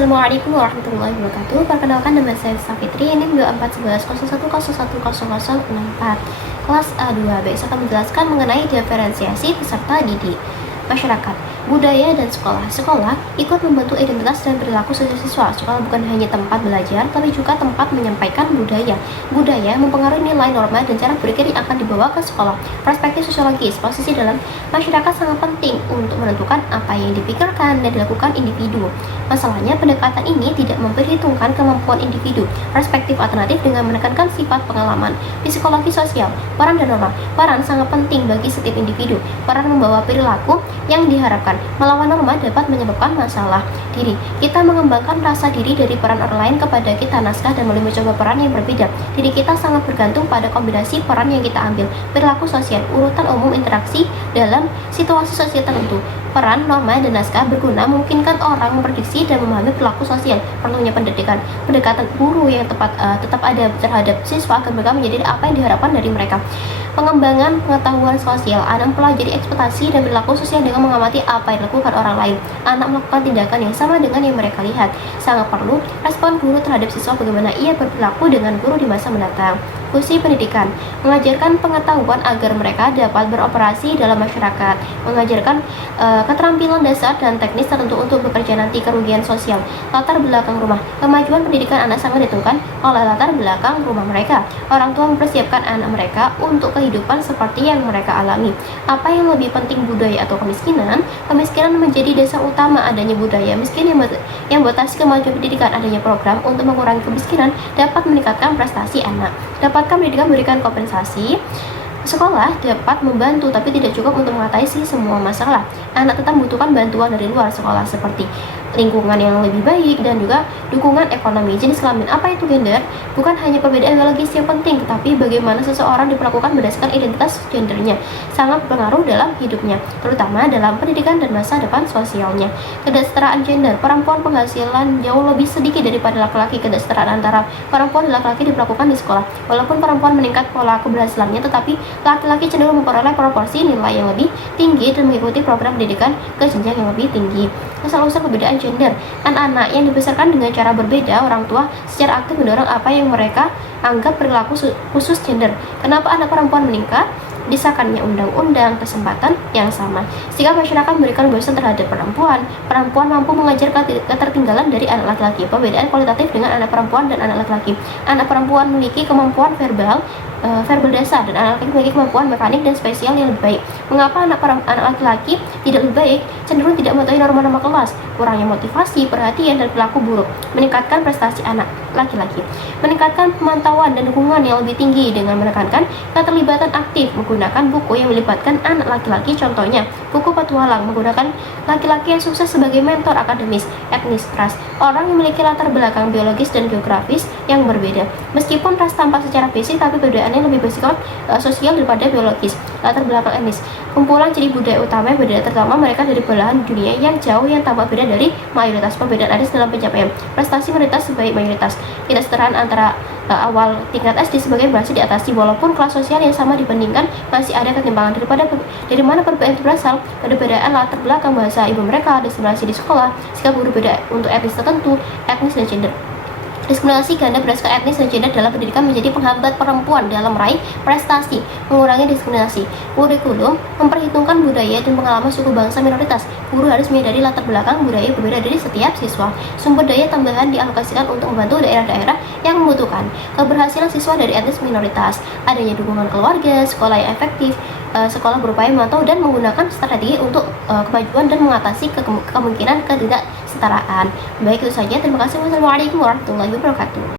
Assalamualaikum warahmatullahi wabarakatuh. Perkenalkan, nama saya Safitri. Ini 241101010164 kelas A2. Baik, saya akan menjelaskan mengenai diferensiasi peserta didik masyarakat, budaya, dan sekolah. Sekolah ikut membentuk identitas dan perilaku siswa. Sekolah bukan hanya tempat belajar, tapi juga tempat menyampaikan budaya. Budaya mempengaruhi nilai, norma, dan cara berpikir yang akan dibawa ke sekolah. Perspektif sosiologis, posisi dalam masyarakat sangat penting untuk menentukan apa yang dipikirkan dan dilakukan individu. Masalahnya, pendekatan ini tidak memperhitungkan kemampuan individu. Perspektif alternatif dengan menekankan sifat pengalaman. Psikologi sosial, peran dan norma. Peran sangat penting bagi setiap individu. Peran membawa perilaku yang diharapkan. Melawan norma dapat menyebabkan masalah diri. Kita mengembangkan rasa diri dari peran orang lain kepada kita naskah dan mulai mencoba peran yang berbeda. Diri kita sangat bergantung pada kombinasi peran yang kita ambil. Perilaku sosial, urutan umum interaksi dalam situasi sosial tertentu. Peran, norma, dan naskah berguna memungkinkan orang memprediksi dan memahami perilaku sosial. Perlunya pendidikan, pendekatan guru yang tetap ada terhadap siswa agar mereka menjadi apa yang diharapkan dari mereka. Pengembangan pengetahuan sosial, anak mempelajari ekspektasi dan perilaku sosial dengan mengamati apa yang dilakukan orang lain. Anak melakukan tindakan yang sama dengan yang mereka lihat. Sangat perlu respon guru terhadap siswa, bagaimana ia berperilaku dengan guru di masa mendatang. Fungsi pendidikan, mengajarkan pengetahuan agar mereka dapat beroperasi dalam masyarakat, mengajarkan keterampilan dasar dan teknis tertentu untuk bekerja nanti. Kerugian sosial, latar belakang rumah, kemajuan pendidikan anak sangat ditentukan oleh latar belakang rumah mereka. Orang tua mempersiapkan anak mereka untuk kehidupan seperti yang mereka alami. Apa yang lebih penting, budaya atau kemiskinan? Kemiskinan menjadi dasar utama adanya budaya. Miskin yang membatasi kemajuan pendidikan. Adanya program untuk mengurangi kemiskinan dapat meningkatkan prestasi anak. Dapatkan pendidikan memberikan kompensasi. Sekolah dapat membantu, tapi tidak cukup untuk mengatasi semua masalah. Anak tetap membutuhkan bantuan dari luar sekolah, seperti lingkungan yang lebih baik dan juga dukungan ekonomi. Jenis kelamin, apa itu gender? Bukan hanya perbedaan biologis yang penting, tetapi bagaimana seseorang diperlakukan berdasarkan identitas gendernya sangat berpengaruh dalam hidupnya, terutama dalam pendidikan dan masa depan sosialnya. Kesetaraan gender, perempuan penghasilan jauh lebih sedikit daripada laki-laki. Kesetaraan antara perempuan dan laki-laki diperlakukan di sekolah. Walaupun perempuan meningkat pola keberhasilannya, tetapi laki-laki cenderung memperoleh proporsi nilai yang lebih tinggi dan mengikuti program pendidikan ke jenjang yang lebih tinggi. Asal-usul perbedaan gender, anak-anak yang dibesarkan dengan cara berbeda, orang tua secara aktif mendorong apa yang mereka anggap perilaku khusus gender. Kenapa anak perempuan meningkat? Disahkannya undang-undang kesempatan yang sama. Jika masyarakat memberikan kebebasan terhadap perempuan mampu mengajar ketertinggalan dari anak laki-laki. Perbedaan kualitatif dengan anak perempuan dan anak laki-laki. Anak perempuan memiliki kemampuan verbal dasar, dan anak laki-laki memiliki kemampuan mekanik dan spesial yang lebih baik. Mengapa anak laki-laki tidak lebih baik? Cenderung tidak mengetahui norma-norma kelas, kurangnya motivasi, perhatian, dan perilaku buruk. Meningkatkan prestasi anak laki-laki, meningkatkan pemantauan dan dukungan yang lebih tinggi dengan menekankan keterlibatan aktif, menggunakan buku yang melibatkan anak laki-laki. Contohnya, buku petualang menggunakan laki-laki yang sukses sebagai mentor akademis. Etnis, ras, orang yang memiliki latar belakang biologis dan geografis yang berbeda. Meskipun ras tampak secara fisik, tapi perbedaannya lebih bersifat sosial daripada biologis. Latar belakang etnis, kumpulan ciri budaya utama yang berbeda, terutama mereka dari belahan dunia yang jauh yang tampak beda dari mayoritas. Perbedaan etnis dalam pencapaian prestasi minoritas sebaik mayoritas. Kesetaraan antara awal tingkat SD sebagai berhasil diatasi, walaupun kelas sosial yang sama dibandingkan masih ada ketimpangan. Dari mana perbedaan itu berasal? Perbedaan latar belakang, bahasa ibu mereka, diskriminasi di sekolah, sikap guru berbeda untuk etnis tertentu, etnis dan gender. Diskriminasi ganda berdasarkan etnis dan gender dalam pendidikan menjadi penghambat perempuan dalam meraih prestasi. Mengurangi diskriminasi. Kurikulum memperhitungkan budaya dan pengalaman suku bangsa minoritas. Guru harus menyadari latar belakang budaya berbeda dari setiap siswa. Sumber daya tambahan dialokasikan untuk membantu daerah-daerah yang membutuhkan. Keberhasilan siswa dari etnis minoritas. Adanya dukungan keluarga, sekolah yang efektif. Sekolah berupaya memantau dan menggunakan strategi untuk kemajuan dan mengatasi kemungkinan ketidaksetaraan. Baik, itu saja. Terima kasih. Wassalamualaikum warahmatullahi wabarakatuh.